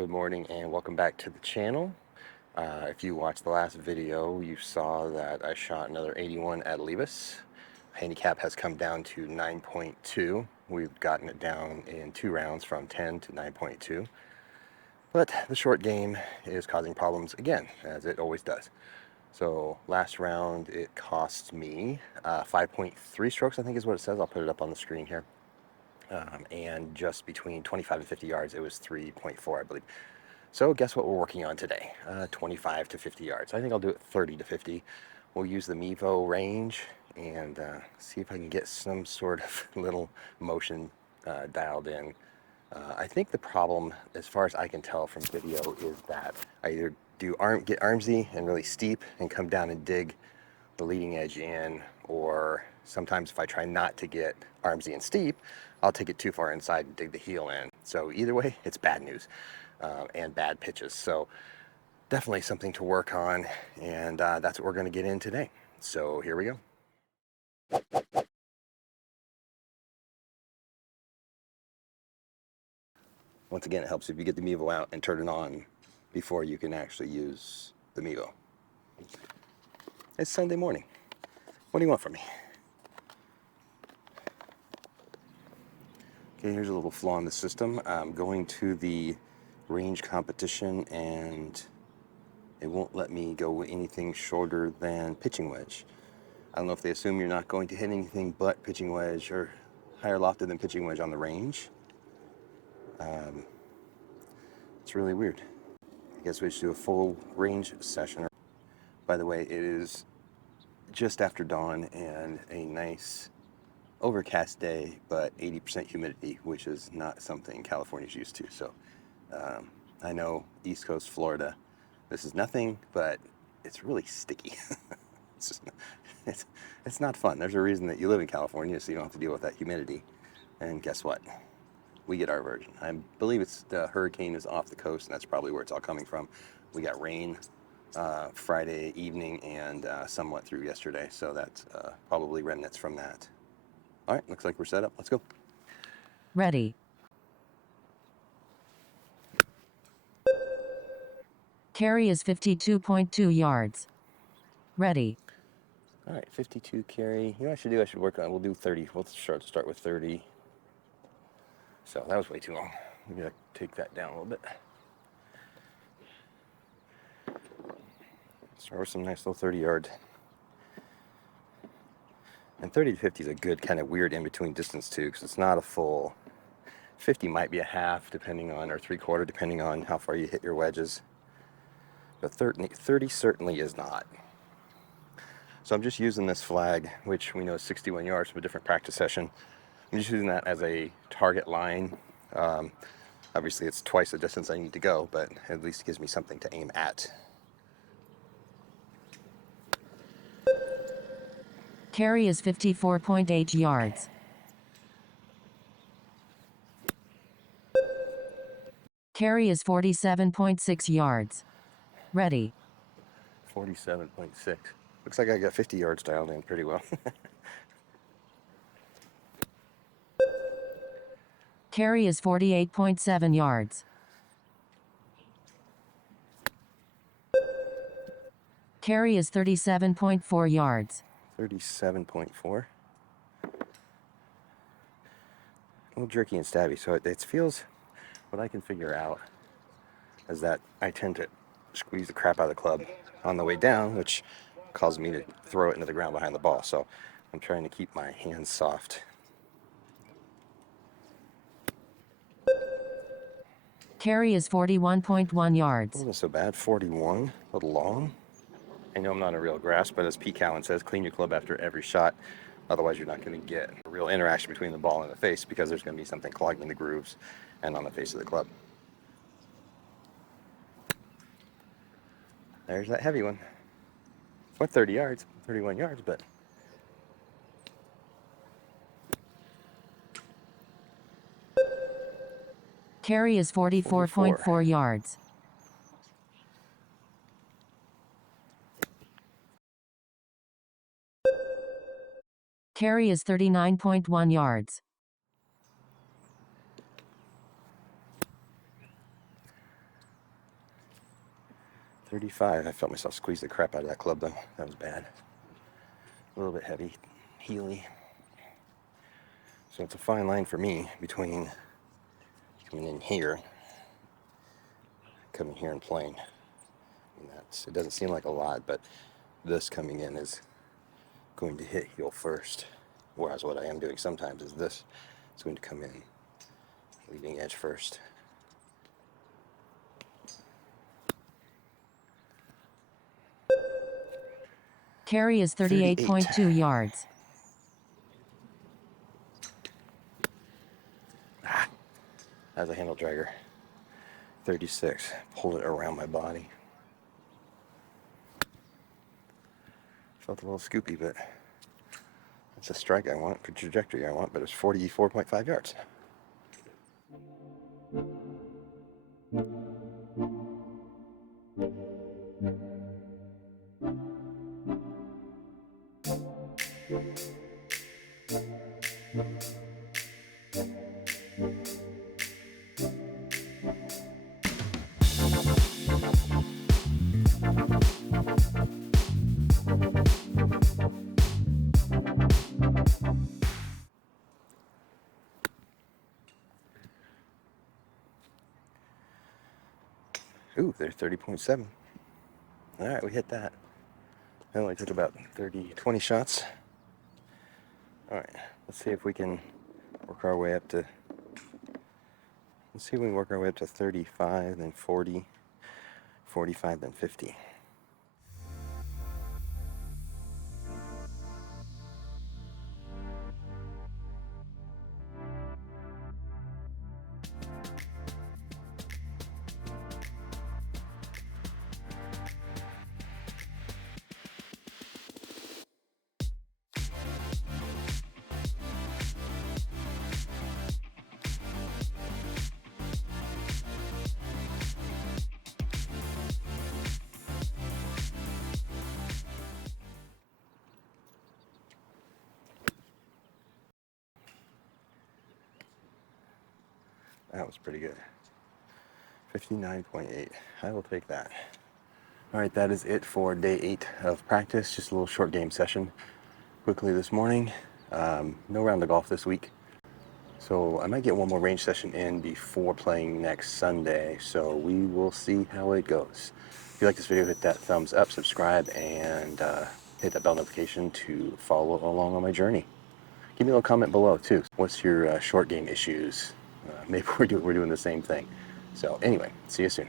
Good morning and welcome back to the channel. If you watched the last video, you saw that I shot another 81 at Levis. Handicap has come down to 9.2. We've gotten it down in 2 rounds from 10 to 9.2. But the short game is causing problems again, as it always does. So last round it cost me 5.3 strokes, I think is what it says. I'll put it up on the screen here. And just between 25 and 50 yards, it was 3.4, I believe. So guess what we're working on today? 25 to 50 yards. I think I'll do it 30 to 50. We'll use the Mevo range and see if I can get some sort of little motion dialed in. I think the problem, as far as I can tell from video, is that I either get armsy and really steep and come down and dig the leading edge in, or sometimes if I try not to get armsy and steep, I'll take it too far inside and dig the heel in. So either way, it's bad news and bad pitches. So definitely something to work on, and that's what we're going to get in today. So here we go. Once again, it helps if you get the Mevo out and turn it on before you can actually use the Mevo. It's Sunday morning. What do you want from me? Okay, here's a little flaw in the system. I'm going to the range competition and it won't let me go anything shorter than pitching wedge. I don't know if they assume you're not going to hit anything but pitching wedge or higher lofted than pitching wedge on the range. It's really weird. I guess we should do a full range session. By the way, it is just after dawn and a nice overcast day, but 80% humidity, which is not something California's used to. So I know East Coast Florida, this is nothing, but it's really sticky. It's not fun. There's a reason that you live in California, so you don't have to deal with that humidity. And guess what? We get our version. I believe it's the hurricane is off the coast, and that's probably where it's all coming from. We got rain Friday evening and somewhat through yesterday, so that's probably remnants from that. All right, looks like we're set up. Let's go. Ready. Carry is 52.2 yards. Ready. All right, 52 carry. You know what I should do? I should work on, we'll do 30. We'll start with 30. So that was way too long. We gotta take that down a little bit. Start with some nice little 30 yards. And 30 to 50 is a good kind of weird in-between distance too, because it's not a full. 50 might be a half, depending on, or 3/4, depending on how far you hit your wedges. But 30 certainly is not. So I'm just using this flag, which we know is 61 yards from a different practice session. I'm just using that as a target line. Obviously, it's twice the distance I need to go, but at least it gives me something to aim at. Carry is 54.8 yards. Carry is 47.6 yards. Ready. 47.6. Looks like I got 50 yards dialed in pretty well. Carry is 48.7 yards. Carry is 37.4 yards. 37.4. A little jerky and stabby, so it feels, what I can figure out is that I tend to squeeze the crap out of the club on the way down, which causes me to throw it into the ground behind the ball. So I'm trying to keep my hands soft. Carry is 41.1 yards. Wasn't so bad. 41, a little long. I know I'm not a real grasp, but as Pete Cowan says, clean your club after every shot. Otherwise, you're not going to get a real interaction between the ball and the face, because there's going to be something clogging the grooves and on the face of the club. There's that heavy one. Went 30 yards, 31 yards, but Carry is 44.4 yards. Carry is 39.1 yards. 35. I felt myself squeeze the crap out of that club though. That was bad. A little bit heavy, heely. So it's a fine line for me between coming in here, coming here and playing. And it doesn't seem like a lot, but this coming in is going to hit heel first. Whereas what I am doing sometimes is this is going to come in leading edge first. Carry is 38.2 yards. As a handle dragger. 36. Pulled it around my body. Felt a little scoopy, but it's a strike I want, for trajectory I want, but it's 44.5 yards. Ooh, there's 30.7. All right, we hit that. It only took about 20 shots. All right, let's see if we can work our way up to, let's see if we can work our way up to 35, then 40, 45, then 50. That was pretty good. 59.8. I will take that. All right, that is it for day 8 of practice. Just a little short game session. Quickly this morning. No round of golf this week. So I might get one more range session in before playing next Sunday. So we will see how it goes. If you like this video, hit that thumbs up, subscribe, and hit that bell notification to follow along on my journey. Give me a little comment below too. What's your short game issues? Maybe we're doing the same thing. So anyway, see you soon.